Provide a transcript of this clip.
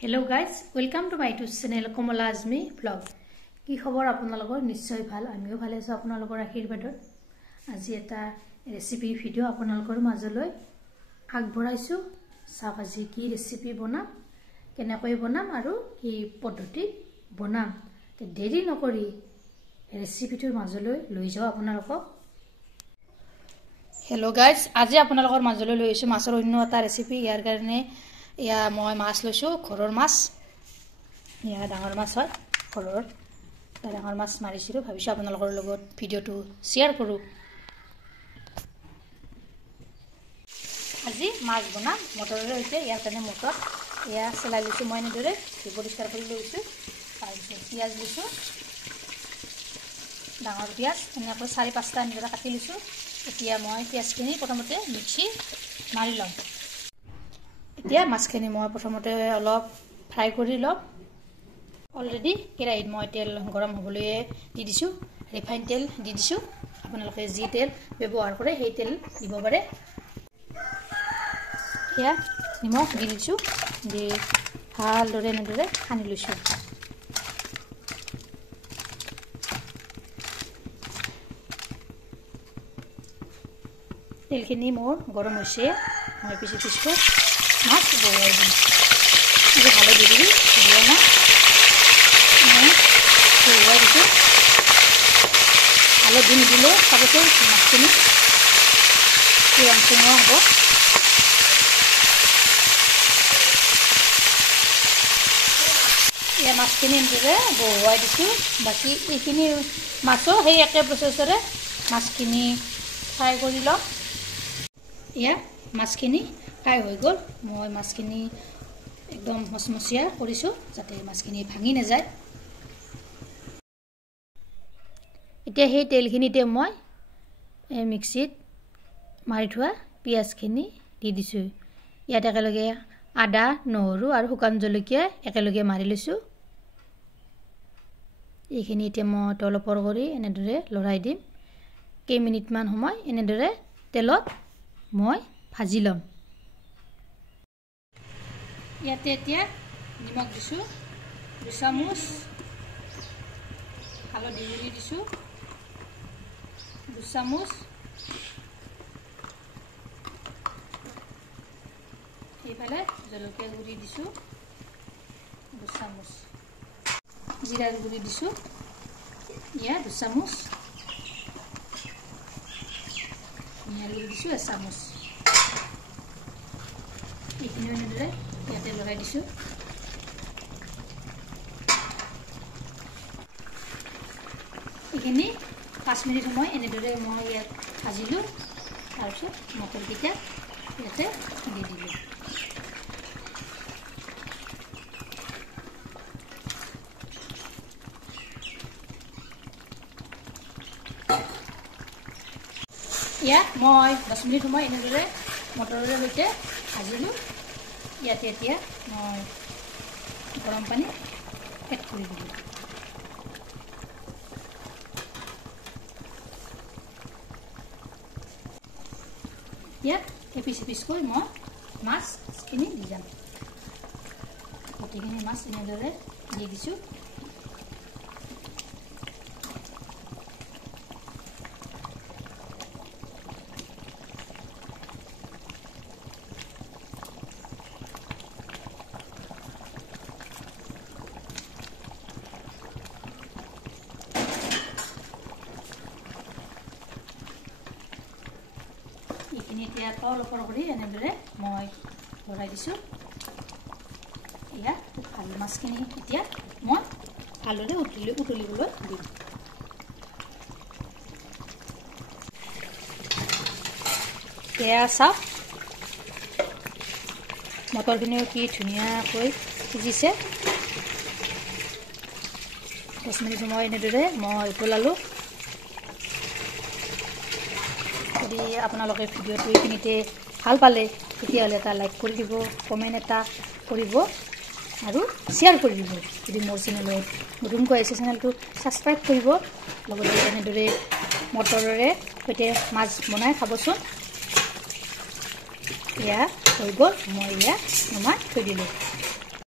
Hello guys, welcome to my YouTube channel Komala Azmi vlog. কি খবৰ আপোনালোকৰ নিশ্চয় ভাল আমিও ভালে আছো আপোনালোকৰ আশীৰ্বাদত আজি এটা ৰেচিপি ভিডিও আপোনালোকৰ মাজলৈ আগবঢ়াইছো চাওক আজি কি ৰেচিপি বনাম কেনেকৈ বনাম আৰু কি পদ্ধতি বনাম তে দেৰি নকৰি ৰেচিপিটোৰ মাজলৈ লৈ যাও আপোনালোকক Hello guys, আজি আপোনালোকৰ মাজলৈ লৈ আহিছো মাছৰ অন্য এটা ৰেচিপি ইয়াৰ কাৰণে ইয়া মই মাছ লৈছো ঘৰৰ মাছ ইয়া ডাঙৰ মাছ হয় ঘৰৰ ডাঙৰ মাছ মাৰিছিলো ভাবিছো আপোনালোকৰ লগত ভিডিওটো শেয়াৰ কৰো আজি মাছ বনাম মটৰৰ হৈছে ইয়াৰ কাৰণে মটৰ ইয়া চলাই লৈছো মই নেদৰে পৰিষ্কাৰ কৰি লৈছো তাৰপিছত পিয়াজ লৈছো ডাঙৰ পিয়াজ এনেকৈ 4-5টা এনেদৰে কাটি লৈছো এতিয়া মই পিয়াজখিনি প্ৰথমতে মিক্সি মাৰি লম এতিয়া মাছখিনি মই প্ৰথমতে অলপ ফ্ৰাই কৰি লম অলৰেডি কেৰাহীত মই তেল গৰম হ'বলৈ দি দিছো ৰিফাইন তেল দি দিছো আপোনালোকে যি তেল ব্যৱহাৰ কৰে সেই তেল দিব পাৰে ইয়া নিমখ দি দিছো দি ভালদৰে এনেদৰে সানি লৈছো তেলখিনি মোৰ গৰম হৈছে মই পিছে মাছ বহাই দিম এই ভালো দি দিবি দিয়া না মই বহাই দিছো ভালো দিন দিলে সবতে মাছখিনি এই অংশখিনি হ'ব এই মাছখিনি এনেদৰে বহাই দিছো বাকি এইখিনি মাছো সেই একে প্ৰচেছৰে মাছখিনি ফ্ৰাই কৰি লম ইয়া মাছখিনি ফ্ৰাই হৈ গ'ল মই মাছখিনি একদম মচমচিয়া কৰিছো যাতে মাছখিনি ভাঙি না যায় এতিয়া সেই তেলখিনিতে মই মিক্সিত মাৰি থোৱা পিয়াজখিনি দি দিছো ইয়াত একেলগে আদা নহৰু আৰু শুকান জলকীয়া একেলগে মাৰি লৈছো এইখিনি এতিয়া মই তলপৰ কৰি এনেদৰে লৰাই দিম কেই মিনিট মান সময় এনেদৰে তেলত মই ভাজি লম ইয়াতে এতিয়া নিমখ দিছো 2 চামুচ হালধি গুড়ি দিছো 2 চামুচ এইফালে জলকীয়া গুড়ি দিছো 2 চামুচ জিৰাৰ গুড়ি দিছো ইয়া 2 চামুচ ধনিয়া গুড়ি দিছো 1 চামুচ এইখিনি এনেদৰে ইয়াতে লগাই দিছো এইখিনি 5 মিনিট সময় এনেদৰে মই ইয়াত ভাজিলো তাৰপিছত মটৰকেইটা ইয়াতে দি দিলো ইয়াত মই 10 মিনিট সময় এনেদৰে মটৰৰ সৈতে ভাজিলো ইয়াতে এতিয়া মই গৰম পানী এড কৰি দিলো ইয়াত এপিচ কৰি মই মাছখিনি দি যাম গোটেইখিনি মাছ এনেদৰে দি দিছো এইখিনি এতিয়া তলপৰ কৰি এনেদৰে মই লৰাই দিছো ইয়াত আলু মাছখিনি এতিয়া মই আলুৰে উতলিবলৈ দিম এয়া চাওক মটৰখিনিও কি ধুনীয়াকৈ সিজিছে 10 মিনিট সময় এনেদৰে মই উতলালো যদি আপোনালোকে ভিডিওটো এইখিনিতে ভাল পালে তেতিয়াহ'লে এটা লাইক কৰি দিব কমেণ্ট এটা কৰিব আৰু শ্বেয়াৰ কৰি দিব যদি মোৰ চেনেলত নতুনকৈ আহিছে চেনেলটো ছাবস্ক্ৰাইব কৰিব লগতে এনেদৰে মটৰেৰে সৈতে মাছ বনাই খাবচোন এয়া হৈ গ'ল মই এয়া নমাই থৈ দিলোঁ